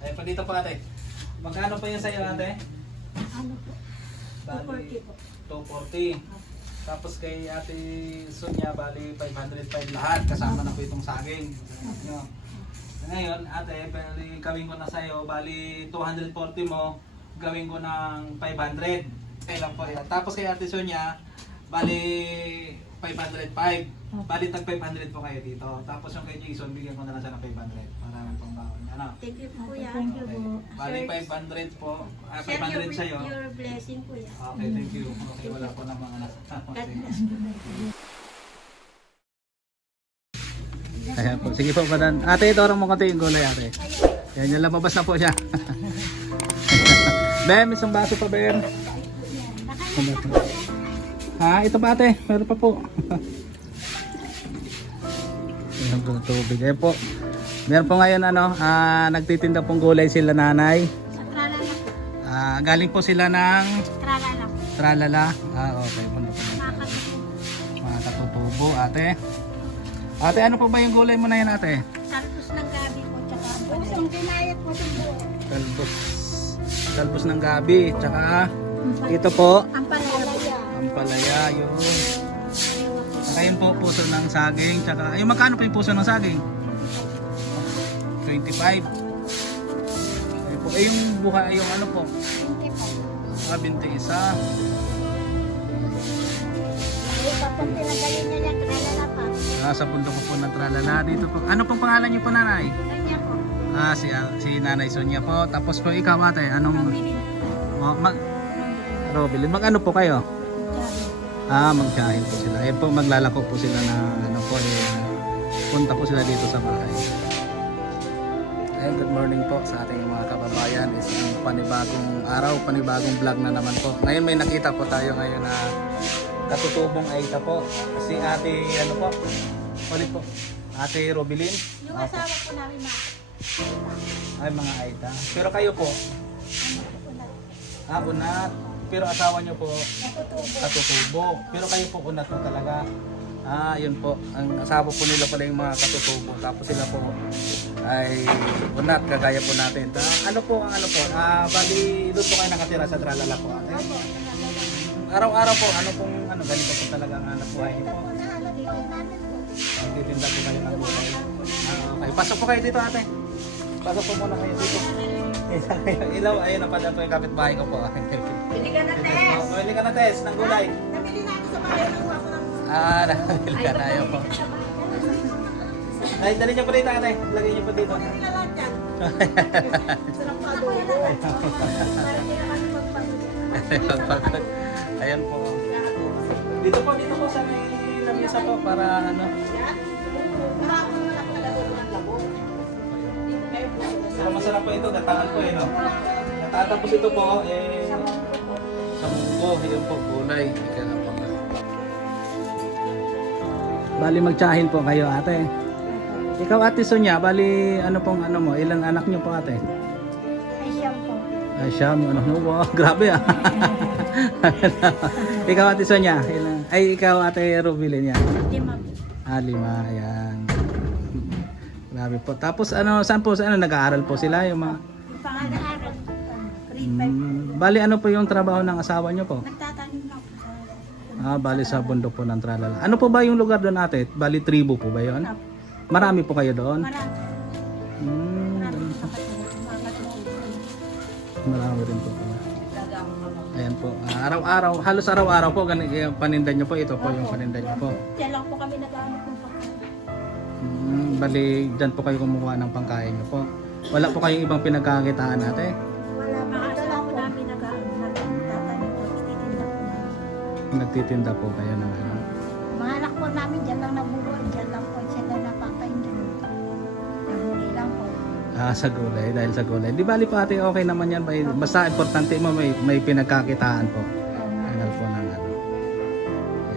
Ay, pa dito po ate. Magkano pa yan sa'yo ate? Ano po? Bali, 240 po. 240. Tapos kay ate Sonia, bali 505 lahat. Kasama na po itong saging. Ano? Ngayon, ate, bali gawin ko na sa'yo, bali 240 mo, gawin ko ng 500. Kailan po yan. Tapos kay ate Sonia, bali 505. Bali tag 500 po kayo dito. Tapos yung kay Jason, bigyan ko na lang siya ng 500. Maraming pang baon niya. Ano? Thank you po kuya. Thank you Okay. po. Bali 500 po. Share 500 sa'yo. your blessing kuya. Okay, thank you. Okay, wala po na mga anak. God bless po. Ayan po. Sige po, padan. Ate, ito orang mo konti yung gulay, ate. Yan, yan, lumabas na po siya. Bem, isang baso pa, Bem. Ha, ito pa, ate. Meron pa po. Ayan po, tubig. Ayan po. Meron po ngayon, nagtitinda pong gulay sila nanay. Sa tralala po. Galing po sila ng Tralala po. Tralala. Okay. Punta po. Makakatubo. Mga katutubo, ate. Ate, ano po ba yung gulay mo na yan, ate? Salpos ng gabi po. Tsaka pusong dinayat po sa buo. Talbos ng gabi. Tsaka ito po. Ang palaya. Ampalaya, yun. Tsaka yun po, puso ng saging. Tsaka, yung magkano pa yung puso ng saging? 25. Ayun po. Yung buka, yung ano po? Hindi po. 21. Ay, kapag pinagaling niya yan, tralala pa. Sa bundok ko po ng Tralala. Dito po. Ano pong pangalan niyo po, nanay? Kanya po. Si Nanay Sonia po. Tapos po ikaw, ate. Anong... Pamilin. Robilin. Mag ano po kayo? Magkain po sila. Eh po, maglalako po sila na punta po sila dito sa bahay. Good morning po sa ating mga kababayan. Isang panibagong araw, panibagong vlog na naman po. Ngayon may nakita po tayo ngayon na katutubong Aita po. Si ate, ano po? Ulit po. Ate Robilin. Yung asawa po namin na. Ay, mga Aita. Pero kayo po? Unat. Pero asawa nyo po? Katutubo. Pero kayo po unat po talaga. Yun po. Ang asawa po nila pala yung mga katutubo. Tapos sila po ay unat. Kagaya po natin. Ano po ang ano po? Bali, doon po kayo nakatira sa Tralala po. Ate. Araw-araw po, ano pong ganito po talaga ang hanap buhay niyo po? Magtitinda po kayo ng gulay. Okay, pasok po kayo dito, ate. Pasok po muna kayo dito. Ilaw, ayun, napadaan po yung kapitbahay ko po. Pili ka na, Tess. Pili ka na, Tess, ng gulay. Nabili na ako sa bahay ng wako ng... Nabili ka na, ayun po. Ay, dali niyo po dito, ate. Lagay niyo po dito. Nilalat yan. Sarap pa doon. Para hindi na kami magpapagod. Ayan po. Dito po sa may lamisa po para ano. Pero masarap po ito, gataan po no. Gataan tapos ito po sa munggo, yun po gulay. Ika na po. Bali magtsahin po kayo, ate. Ikaw, ate Sonia, bali ano pong ano mo, ilang anak niyo po, ate? Ay, siyam po. Ay siyam, ano mo, wow, grabe ah. Ikaw, ate Sonia, ilang? Ay, ikaw, ate Rubilin yan. 5. 5, ayan. Grabe po. Tapos saan po, nag-aaral po sila yung mga... Yung pangalan-aral. Grade 5. Bali ano po yung trabaho ng asawa niyo po? Nagtatanim lang po sa... Bali sa bundok po ng Tralala. Ano po ba yung lugar doon, ate? Bali tribo po ba yun? Marami po kayo doon? Marami. Marami sa katulad. Marami rin po. Ayan po. Araw-araw, halos araw-araw po, yung paninda nyo po. Ito po yung paninda nyo po. Diyan lang po kami nag-aanap ng pagkain. Bali, dyan po kayo kumukuha ng pangkain nyo po. Wala po kayong ibang pinagkakitaan, ate? Wala pa. Ito lang po namin nagtatanim po. Titinda po namin. Nagtitinda po kayo ng ano? Mga anak po namin dyan lang nabubuhay. Dyan lang po sila napapainan. Nahuli lang po. Sa gulay, dahil sa gulay. Di bali po, ate, okay naman yan. Basta importante mo may pinagkakitaan po. Kanal po ng ano.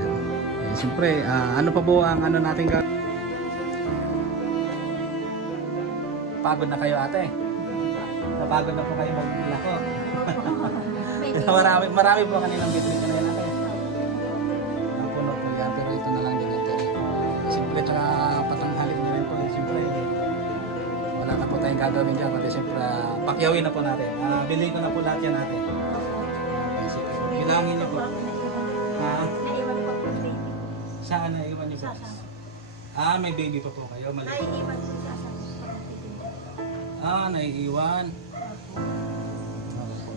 Yan. Siyempre, ano pa po ang ano natin Pagod na kayo, ate. Napagod na po kayo maglako. marami po kanilang bitbit na yan, ate. Ang puno po yan, pero ito na lang din ito. Siyempre, tsaka patanghalin nyo rin po. Siyempre, wala na po tayong gagawin dyan. Kasi siyempre, pakyawin na po natin. Bilhin ko na po lahat yan natin. Okay, sige. Bilangin niyo po. Ha? Naiwan po po baby. Saan na iwan niyo po? Sasama. May baby pa po kayo. Mali. Naiiwan po sasama. Naiiwan.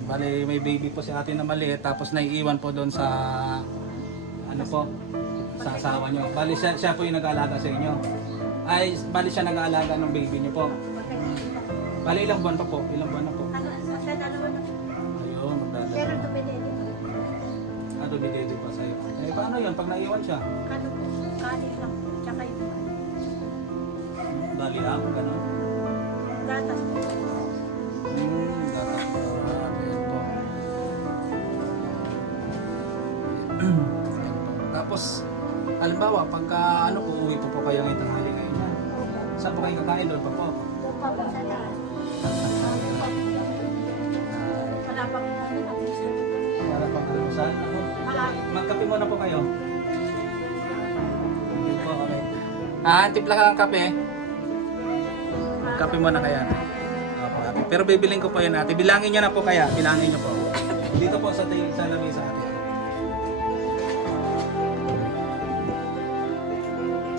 Bali, may baby po si ate na maliit. Tapos naiiwan po doon sa ano po? Sa asawa niyo. Bali, siya po yung nag-aalaga sa inyo. Bali siya nag-aalaga ng baby niyo po. Bali, ilang buwan pa po? Ilang buwan na po? Ano, magdadalawa na po. Ayun, magdadala. Pero dumidede pa. Dumidede pa sa'yo. Paano yun pag naiwan siya? Ano po, kanin lang po. Tsaka yung Bali, gano'n. gatas po. Dapat po. Ayan po. Tapos, halimbawa, pagka uuwi po kayo ngayong tanghali kayo na. Saan po kayo kakain? Doon pa po. Doon pa po sa lahat. Wala pang ano na po siya. Para pang almusal. Magkape muna po kayo. Hindi po, okay. Timpla ka ng kape. Kape muna kaya. Opo, ate. Pero bibiling ko po yun ate. Bilangin nyo na po kaya. Bilangin nyo po. Dito po sa lamesa ate.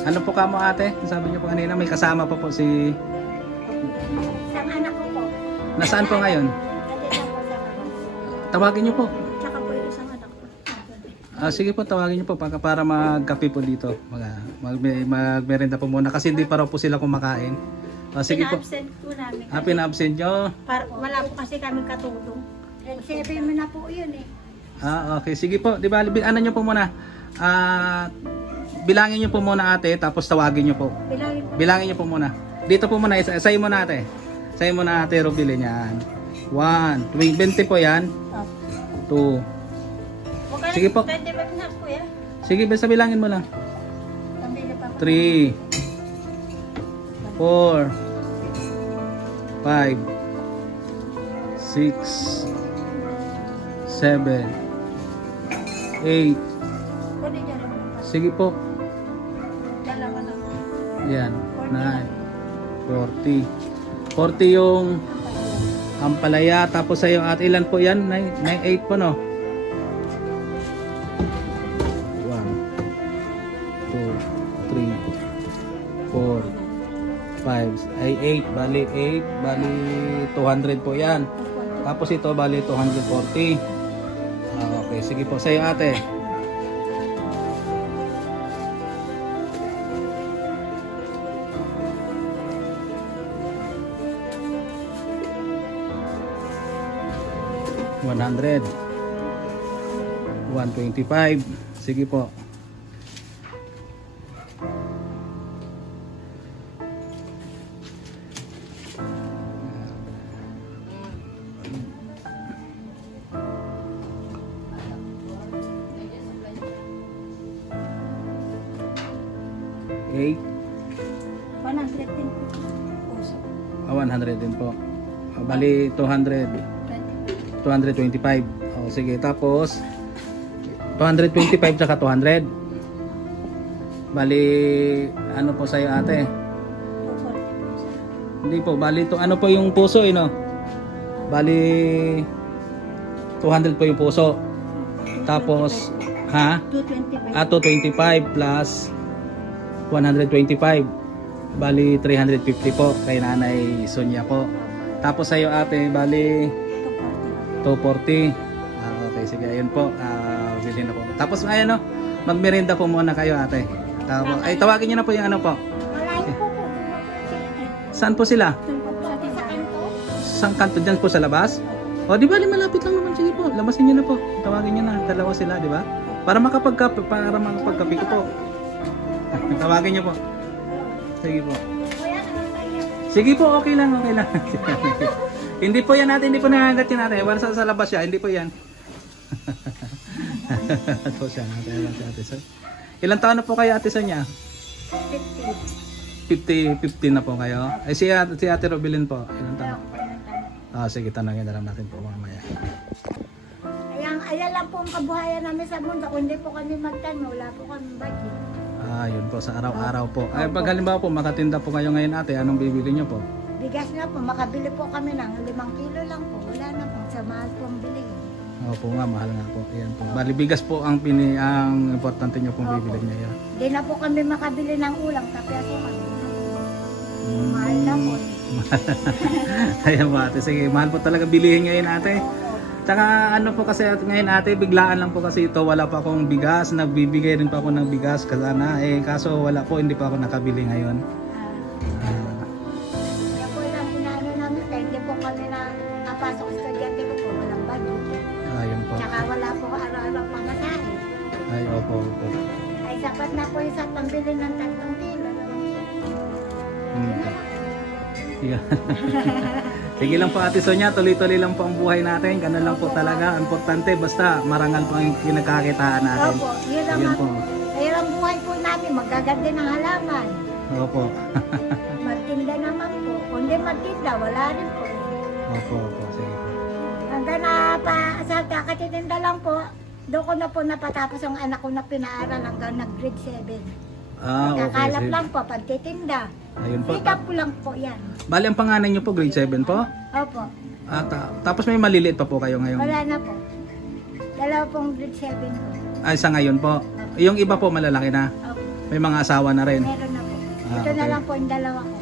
Ano po kamo ate? Sabi nyo po kanina may kasama pa po si... Isang anak ko po. Nasaan po ngayon? Nandito po sa anak. Tawagin nyo po. Tsaka po yung isang anak ko. Sige po, tawagin nyo po para magkape po dito. Magmerenda po muna kasi hindi pa raw po sila kumakain. Sige po. Pina-absent po namin. Pina-absent nyo? Wala po kasi kami katulong. 7 mo na po yun eh. Okay. Sige po. Di ba, ano nyo po muna? Bilangin nyo po muna ate, tapos tawagin nyo po. Bilangin po. Bilangin nyo po muna. Dito po muna, isayin mo na ate. Isayin mo na ate, Robilin yan. 1, 20 po yan. 2. Sige po. 25 na po yan. Sige, basta bilangin mo lang. Pambili pa po. 3, 4, 5, 6, 7, 8. Kunin niyo rin po. Sige po. Dalawa na po. Yan. 9, 40. 40 yung ampalaya. Tapos sa'yo at ilan po yan? 8 po no? 1, 2, 3, 4, 5. Ay 8. Bali 8. Bali 200 po yan. Tapos ito bali 240. Okay. Sige po. Sa'yo ate. $100, 125. Sige po. $8, 100 din po. Puso. 100 din po. Bali 200. 225. Sige, tapos 225 tsaka 200. Bali ano po sa'yo ate? 240 po. Hindi po, bali to ano po yung puso no? Bali 200 po yung puso. Tapos 225. 225 plus 125. Bali 350 po kay Nanay Sonia po. Tapos sa'yo ate, bali 240. Okay, sige, ayun po. Bilhin na po. Tapos ayun no, magmerienda po muna kayo ate. Tapos, tawagin niyo na po yung ano po. Malayo po po. Saan po sila? Doon po po atin sa kanto. Saan kanto dyan po sa labas? Di ba malapit lang naman. Sige po, labasin niyo na po. Tawagin niyo na. Dalawa sila, di ba? Para makapagkape ko po. Tawagin niyo po. Sige po. Kuya, naman tayo. Sige po, okay lang. Hindi po yan ate, hindi po nangagat yan ate. Wala sa labas siya, hindi po yan. Ito siya ate. So, ilang taon na po kayo ate Sonia? 50. 50 na po kayo. Si ate Robilin po, ilang taon? Sige, tanongin na lang natin po mamaya. Ayan lang po ang kabuhayan namin sa mundo. Kung hindi po kami magtanong, wala po kami budget. Yun po, sa araw-araw po. Pag halimbawa po, makatinda po kayo ngayon ate, anong bibili nyo po? bigas na po, makabili po kami ng 5 kilo lang po. Wala na po, sa mahal po ang bili. Opo nga, mahal nga po. Ayan po. Bali, bigas po ang ang importante nyo pong Opo. bibili ngayon. Di na po kami makabili ng ulam, kape ako kami. Mahal na po. Ayan po ate, sige, mahal po talaga bilihin ngayon ate. Opo. Tsaka ano po kasi ngayon ate, biglaan lang po kasi ito, wala pa akong bigas, nagbibigay rin pa ako ng bigas kasana, kaso wala po, hindi pa ako nakabili ngayon. Yan po lang inaano namin, kaya hindi po kami na napasok sa estudyante ko po, walang budget. Ayun po. Tsaka wala po araw-araw pamasahe. Ay, opo, opo. Ay sapat na po yung sa pambili ng 3 kilo. Yeah. Sige lang po ate Sonia, tuloy-tuloy lang po ang buhay natin, ganun lang po talaga. Importante, basta marangal po ang kinakakitaan natin. Opo, yun lang Ayun ang, po. ayun ang buhay po namin, magaganda ng halaman. Opo. Magtinda naman po. Kung di magtinda, wala rin po. Opo, opo, sige po. Hanggang na sa kakatitinda lang po, doon ko na po napatapos ang anak ko na pinaaral hanggang nag-grade 7. Okay. Kakalap Sige. lang po, pagtitinda. Ayun po. Pick up ko lang po yan. Bali, ang panganay nyo po, grade 7 po? Opo, Tapos may maliliit pa po kayo ngayon? wala na po. Dalawa pong grade 7 po. Ay, sa ngayon po. Yung iba po malalaki na. Opo, May mga asawa na rin. meron na po. Ah, Ito na okay. lang po yung dalawa ko.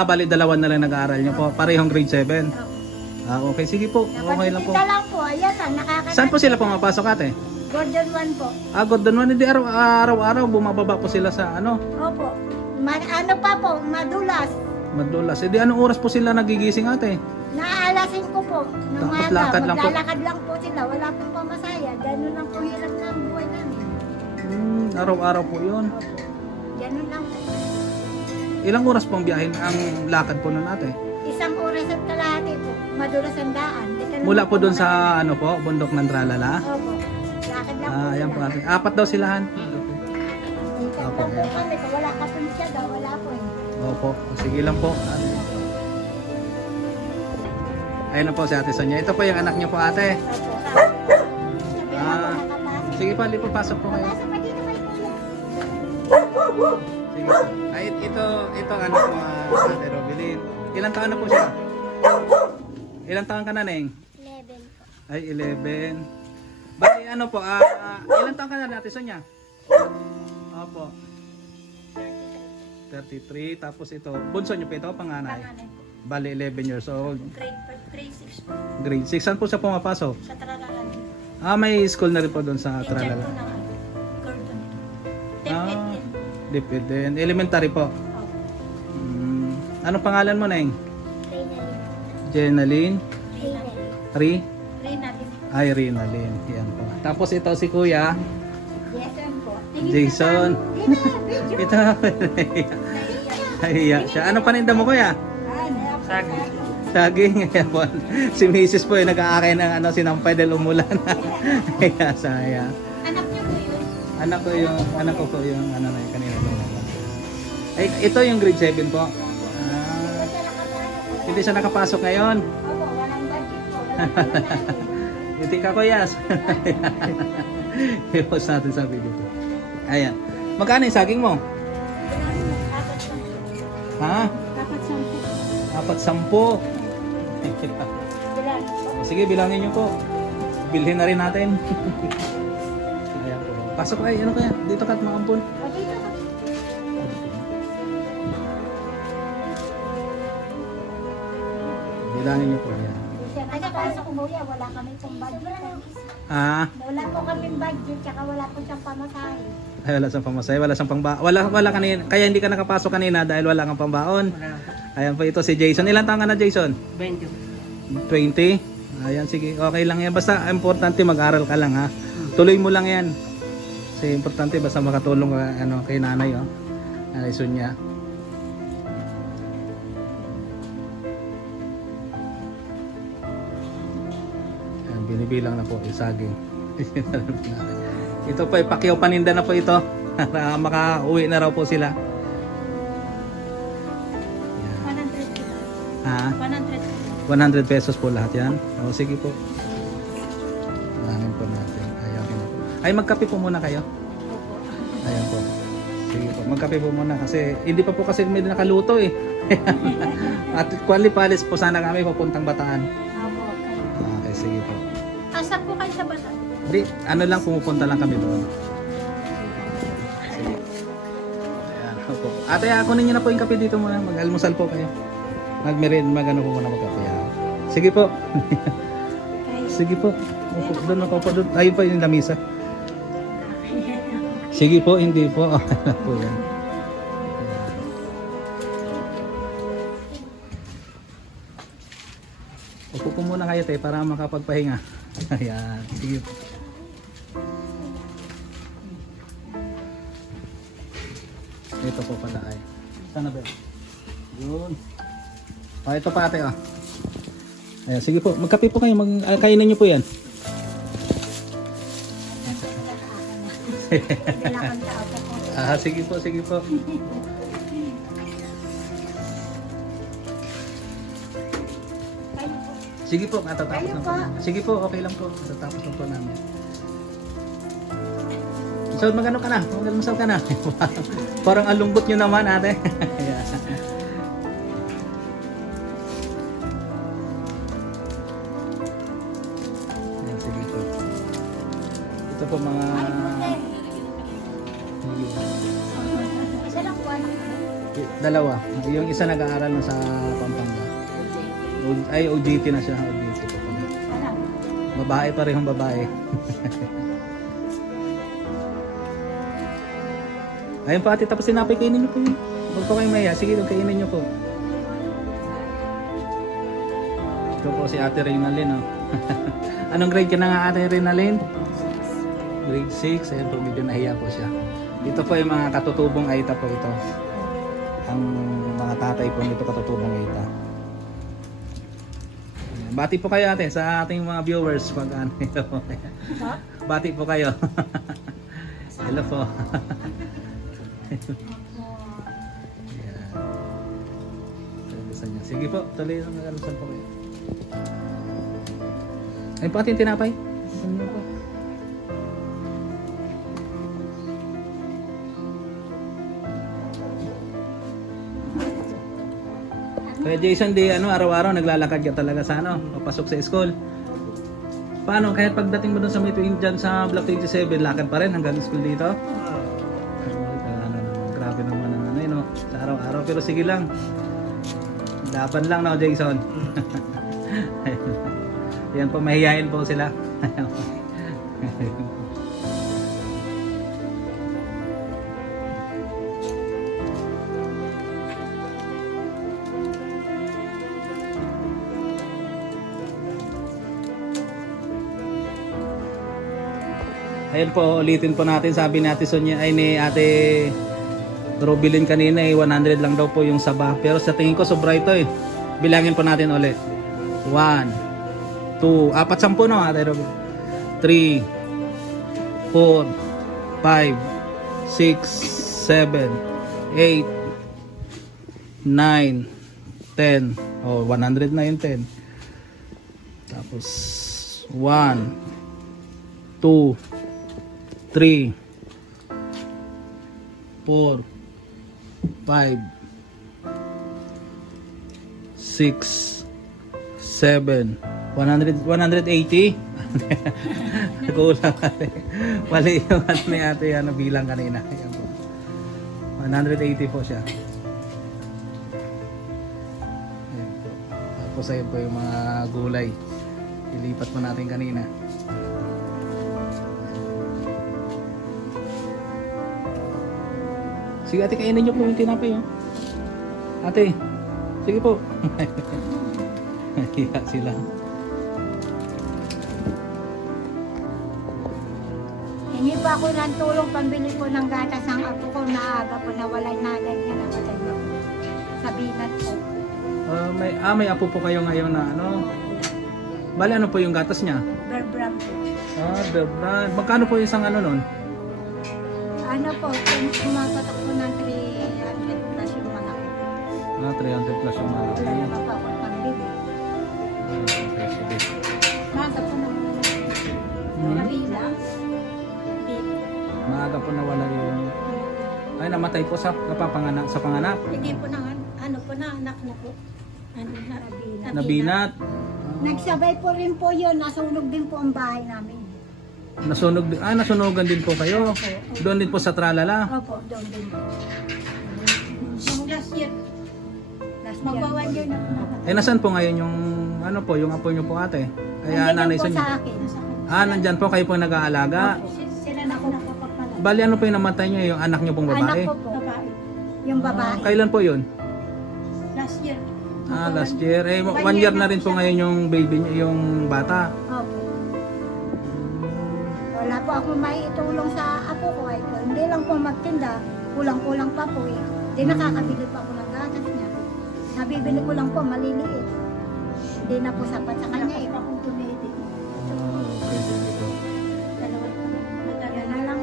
Bali, dalawa na lang nag-aaral nyo po. Parehong grade 7. Opo. Okay, sige po. Okay lang po. Napagtitinda lang po, ayan lang, nakakatawa. Saan po sila pumapasok ate? Gordon 1 po. Gordon man, hindi araw-araw bumababa po sila sa Opo. Ano pa po, madulas. Madulas. Hindi anong oras po sila nagigising ate? Naalasin ko po. Nung Tapos maga, lakad lang po. maglalakad lang po sila. Wala pong pamasaya. Ganun lang po hirap na ang buhay namin. Araw-araw po yun. Opo. Ganun lang po. Ilang oras pong biyahin ang lakad po nun ate? 1 oras at kalahati po. Madulas ang daan. Di ka Mula naman po doon makakarating. sa bundok ng Tralala? Opo. Lakad lang po Ayan po sila. ate. 4 daw silahan. Ikat Opo, lang po ayan. kami. Kung wala ka po siya daw, wala po eh. Opo. Sige lang po. Ayun na po si ate Sonia. Ito po yung anak niyo po ate. Opo. Sabi na Ah. po nakapasok. Sige pa, pasok po kayo. Pasok pa dito kayo kuya. Sige po. Ay, ito anak mo ate Robilin. Ilang taon na po siya? Ilang taon ka na, Neng? 11 po. Ay, 11. Bali, ano po, ilang taon ka na, ate Sonia? Opo. 33. Tapos ito, bunso niyo po ito, panganay. Pangalan po. Bali, 11 years old. Grade 6 po. Grade 6. Saan po siya pumapasok? Sa Traralan. May school na rin po doon sa Teacher Tralala. po ng Gordon. Ah. Tip Dipid din. Elementary po. Oh. Anong pangalan mo, Neng? Reynalyn. Jenaline? Reynalyn. Reynalyn? Ay, Reynalyn. Yan po. Tapos ito si Kuya. Jason po. Jason. Video. Ito. Ay, siya. Ano paninda mo, Kuya? Saging. Saging. Ayan po. Si Mrs. po yung nag-aakay ng sinampay dahil umulan. Kaya saya. Anak niyo po yun. Anak ko po yung na yun, kanina po. Ay, ito yung grade 7 po. Hindi siya nakapasok ngayon. Opo, walang budget po. Walang Hindi ka Kuyas. I-post natin sa video ko. Ayan. Magkano yung saging mo? Ha? Dapat 10. 4-10. Bilang po. Sige, bilangin nyo po. Bilhin na rin natin. Ayan po. Pasok ay, ano kaya? Dito ka at makampun. O, dito ka. Bilangin nyo po. Ayan. Siya nakapasok kuya, wala kami pong budget. Wala po kaming budget, tsaka wala po siyang pamasahe. Ay, wala siyang pamasay, wala siyang pangba. Wala kanina. Kaya hindi ka nakapasok kanina dahil wala kang pambaon. Ayan po, ito si Jason. Ilan taon ka na, Jason? 20. 20? Ayan, sige. Okay lang yan. Basta, importante mag-aral ka lang, ha? Tuloy mo lang yan. Kasi importante, basta makatulong ka kay nanay, oh. Nanay Sonia. Ayan, binibilang na po yung saging. Ito po, ipakyaw paninda na po ito. Para makauwi na raw po sila. 100 po. Ha? 100 po. 100 pesos po lahat yan. O, sige po. Alamin po natin. Ayan po. Ay, magkape po muna kayo. Opo. Ayan po. Sige po, magkape po muna kasi hindi pa po kasi may nakaluto eh. At Qualipalis po sana kami papuntang Bataan. Opo, okay. Okay, sige po. Asan po kayo sa bata? Hindi, ano lang, pumupunta lang kami doon. Sige. Ayan, opo. Ate, kunin niyo na po yung kape dito muna. Mag-almusal po kayo. Mag-ano po muna magkape. Ayan. Sige po. Sige po. Opo, doon ako po doon. Ayun pa yung lamisa. Sige po, hindi po. Okay na po yan. Upo po muna kayo te para makapagpahinga. Ayan, sige po. Ito po pala ay. Sana ba? Yun. Oh, ito pa ate oh. Ayan, sige po, magkape po kayo, kainin niyo po yan. Kailangan sa ako po. Sige po, sige po. Sige po, matatapos Kayo na po. po. Sige po, okay lang po. Matatapos na po namin. So, magano ka na? Mag-almusal ka na? Parang alunggot nyo naman, ate. Yeah. Ayan, sige po. Ito po mga... Isa lang po anak ko. Dalawa. Yung isa nag-aaral na sa Pampanga. Ay, OJT na siya. OJT po pala. Alam. Babae pa rin yung babae. Ayun po ate, tapos sinapay kainin niyo po yun. Huwag po kayong mahiya. Sige, kainin niyo po. Ito po si ate Reynalyn. Oh. Anong grade ka na nga ate Reynalyn? Grade 6. Ayun po, medyo nahiya po siya. Ito po yung mga katutubong Aita po ito. Ang mga tatay po nito katutubong Aita. Bati po kayo ate sa ating mga viewers pag ano ito. Bati po kayo. Hello po. Ayan. Sige po, tuloy lang nag-alusan po kayo. Ayun po ating tinapay. Ano po? Kaya Jason, di ano, araw-araw naglalakad ka talaga sa ano, papasok sa school. Paano, kahit pagdating mo doon sa may tuwing dyan sa Block 27, lakad pa rin hanggang school dito? Ano, grabe naman ang ano yun, no? Sa araw-araw, pero sige lang. Laban lang, no, Jason? Yan po, mahihayin po sila. Ayun po, ulitin po natin. Sabi ni Ate Sonia ay ni Ate Robilin kanina ay 100 lang daw po yung saba. Pero sa tingin ko sobra ito eh. Bilangin po natin ulit. 1, 2, 4, 10 no Ate Robilin. 3, 4, 5, 6, 7, 8, 9, 10. Oh, 100 na yung 10. Tapos 1, 2, 3, 4, 5, 6, 7, 180. Kulang ate. Mali yung ano ni ate ano bilang kanina. Ayan po. 180 po siya. Ayan po. Tapos ayun po yung mga gulay. Ilipat mo natin kanina. Sige ate, kainin niyo po yung tinapay oh. Ate, sige po. Hiya sila. Hingi pa ako ng tulong pambili ko ng gatas ng apo ko na aga po na walay nanay niya na matay na sabihan po. May apo po kayo ngayon na ano. Bale ano po yung gatas niya? Berbram po. Bear brand. Magkano po yung isang ano nun? Ano po, kumapatak po ng 300 plus yung mga ko. 300 plus yung mga. Wala naman pa ako pambili. Okay, sige. Maga po na nabila. Hindi. Maaga po nawala yung... Ay, namatay po sa kapapanganak, sa panganak. Hindi po na, ano po na, anak na po. Ano na, Nabinat. Nagsabay po rin po yun, nasunog din po ang bahay namin. Nasunugan din po kayo. Doon din po sa Tralala. Opo, doon din po. Yung last year, Last magwa 1 year na po na. Eh, nasaan po ngayon yung, ano po, yung apo niyo po ate? Kaya Nandiyan nanay po Sonia. sa akin. Nandyan po, kayo po nag-aalaga. Sila na po nakapagpala. Bali, ano po yung namatay niyo? Yung anak niyo pong Anak babae? ko po, Babae. yung babae. Kailan po yun? Last year. Last year. Eh, 1 year na rin po ngayon yung baby niyo, yung bata. Opo. Wala po ako maitulong sa apo ko. Ay, hindi lang po magtinda. Kulang-kulang pa po eh. Hindi nakakabili pa ako ng gatas niya. Nabibili ko lang po, maliliit. Hindi na po sapat sa kanya eh. Wala po tumedi. Okay, sige po. Dalawa po. Yan na lang.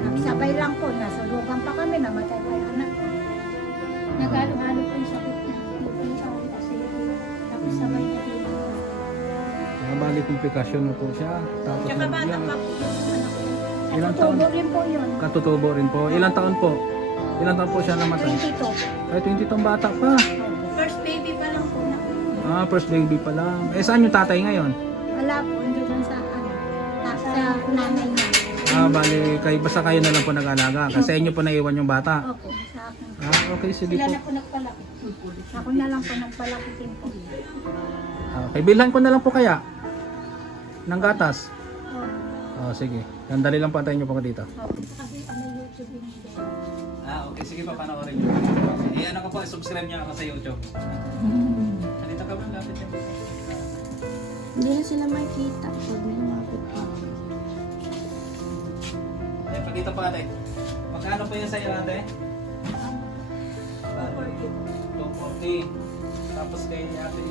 Nagsabay lang po, nasurugan pa kami, namatay pa yung anak ko. Nagalo-halo po yung sakit niya. Yung po yung sakit kasi tapos sabay niya din. Bali, komplikasyon na po siya. Tapos Tsaka bata yan. pa po yung anak ko. Ilang taon? Tubo rin po yun. Katutubo rin po. Ilang taon po? Ilang taon po siya namatay? 22. Ay, 22 bata pa. First baby pa lang po na. First baby pa lang. Eh, saan yung tatay ngayon? Wala po, hindi dun sa ano, sa nanay niya. Bali, basta kayo na lang po nag-alaga. Kasi inyo po naiwan yung bata. Opo, sa akin. Okay, sige Sila po. na po nagpalaki. Ako na lang po nagpalaki din po. Okay, bilhan ko na lang po kaya. Ng gatas. Opo. Sige. Sandali lang pantayin nyo po ko dito. Opo. Kasi ano YouTube yung Okay. Sige pa, panoorin nyo. Ano ko po, subscribe nyo ako sa YouTube. Dito ka ba? Lapit nyo. Hindi na sila makita pag lumapit pa. Ayan, pag dito po ate. Magkano po yun sa'yo ate? 240. Tapos kay ate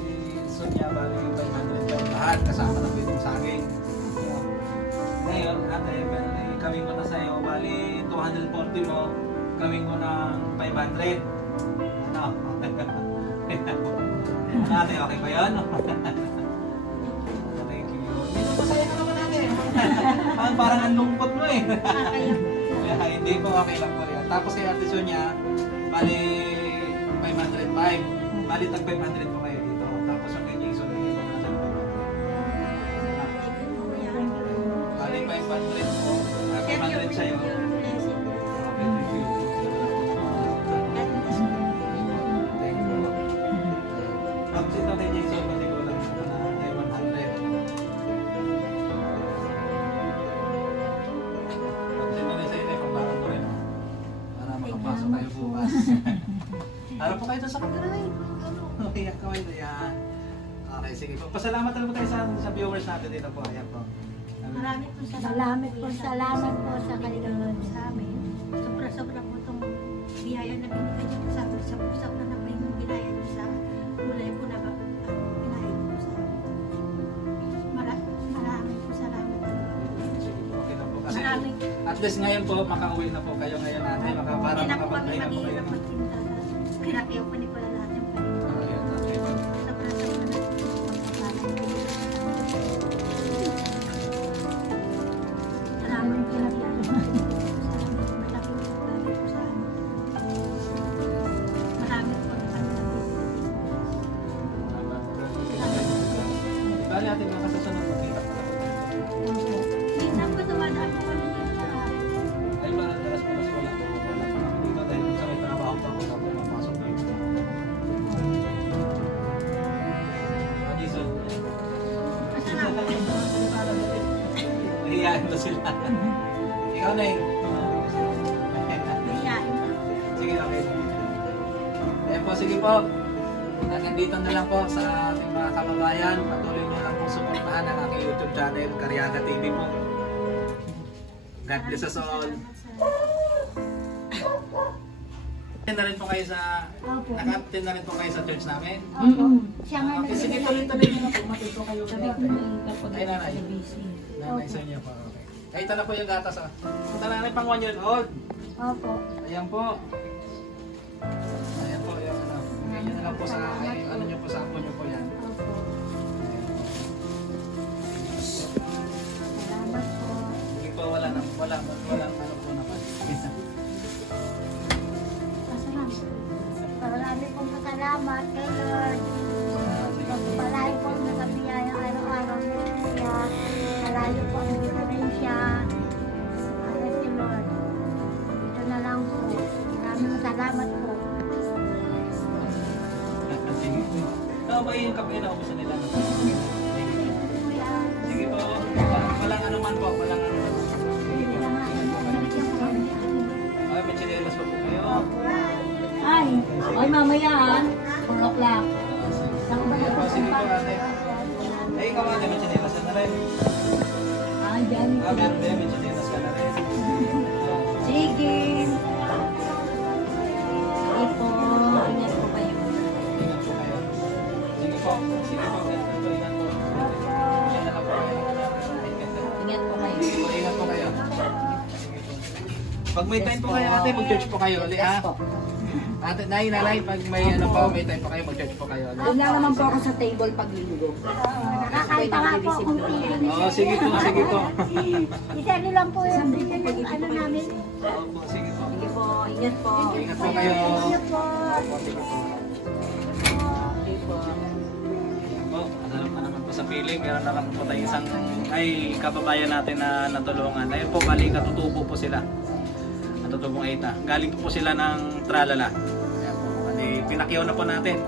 Sonia, bali 500 lang lahat. Kasama na po itong saging. Ngayon, ate, kami ko na sa'yo, bali 240 mo, kami ko ng 500. Ano? Ate, okay ba yun? Thank you. Hindi masaya ka naman ate. Parang ang lungkot mo eh. Kaya hindi po, okay lang po yan. Tapos kay ate Sonia, bali 505. Bali tag 500 po kayo dito. Tapos ang kay Jason, hindi po nasa 500. Bali 500 po. 500 sa'yo. Okay, thank you. Thank you. Tapos ito kay Jason, pati ko lang na 100. Tapos ito rin sa'yo, pambarang ko rin. Para makapasok kayo bukas. Harap po kayo doon sa camera na yun. Okay, ang kaway na yan. Okay, sige po. Pasalamat talaga tayo sa viewers natin dito po. Ayan po. Marami po Salamat po sa kanila. sa amin. Sobra-sobra po itong biyaya na binigay niyo po sa amin. Sobra na po yung binaya niyo sa kulay po na binaya niyo po sa amin. Maraming po salamat. Okay na po. Kasi Maraming. at least ngayon po, makauwi na po kayo ngayon natin. Para Hindi na po kami makapagpahinga po kayo. maghihirap magtinda. Kinakiyaw po ni Kuya lahat yung kanina. Ayan, okay po. Sobra-sobra na po yung pagpapalay. Maraming pinagyan. Malaking bagay po sa amin. Maraming po ang Bali atin mga kasasunod magkita pa. minsan po dumadaan po kami dito sa Ay ba, dalas po kasi wala po. Wala po kami dito dahil sa may trabaho pa ako tapos mapasok na yun. Jason. Nahiyain ba sila? Ikaw na eh. mahihain. Sige, okay. Ayan po, sige po. Hanggang dito na lang po sa ating mga kababayan. Patuloy nyo lang po suportahan ang aking YouTube channel, Cariaga TV po. God bless us all. Na rin po kayo sa Opo. naka-attend na rin po kayo sa church namin. Opo. Siya nga Okay, sige, tuloy-tuloy nyo na po. Matuto kayo. Ay, nanay. Nanay sa inyo po. Okay. Ay, ito na po yung gatas. Ito na rin pang 1 year old. Opo. Ayan po. Ayan po yung ano. Ganyan na lang po sa ano nyo po sa apo nyo po yan. Opo. Ayan po. Salamat po. Hindi po wala ano po naman. ba yung kape na ubusan nila? Sige po. Walang ano man po. Walang ano man. Ay, may chinelas po kayo. Ay, ay mamaya ah. 1 o'clock. Sige po, sige po ate. Ay, ikaw ate, may chinelas ka na rin. Ah, dyan. Meron din, may chinelas ka na rin. Sige. Sige po. Ingat po kayo. Ingat po kayo. Sige po. Sige po. Ingat po. Ingat po. Ingat na lang po kayo. Ingat po kayo. Ingat po kayo. Pag may time po kayo ate, mag-church po kayo ulit ha. Ate, nanay, pag may ano po, may time po kayo, mag-church po kayo ulit. Doon lang naman po ako sa table pag linggo. Nakakain pa nga po akong feeling. Oo, sige po, sige po. Isa lang po yung ano namin. Oo po, sige po. Sige po, ingat po. Ingat po kayo. Sige po. Sige po. Okay po. Po, ano naman po sa piling, meron naman po tayo isang kababayan natin na natulungan. Ayun po, bali katutubo po sila. Natutubong Eita. Galing po sila ng Tralala. Ayan po, bali pinakyaw na po natin.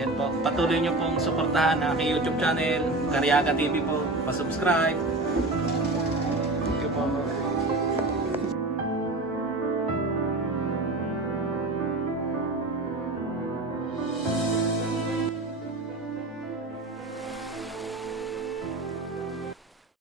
Ayan po, patuloy nyo pong suportahan ang aking YouTube channel, Cariaga TV po. Pa-subscribe.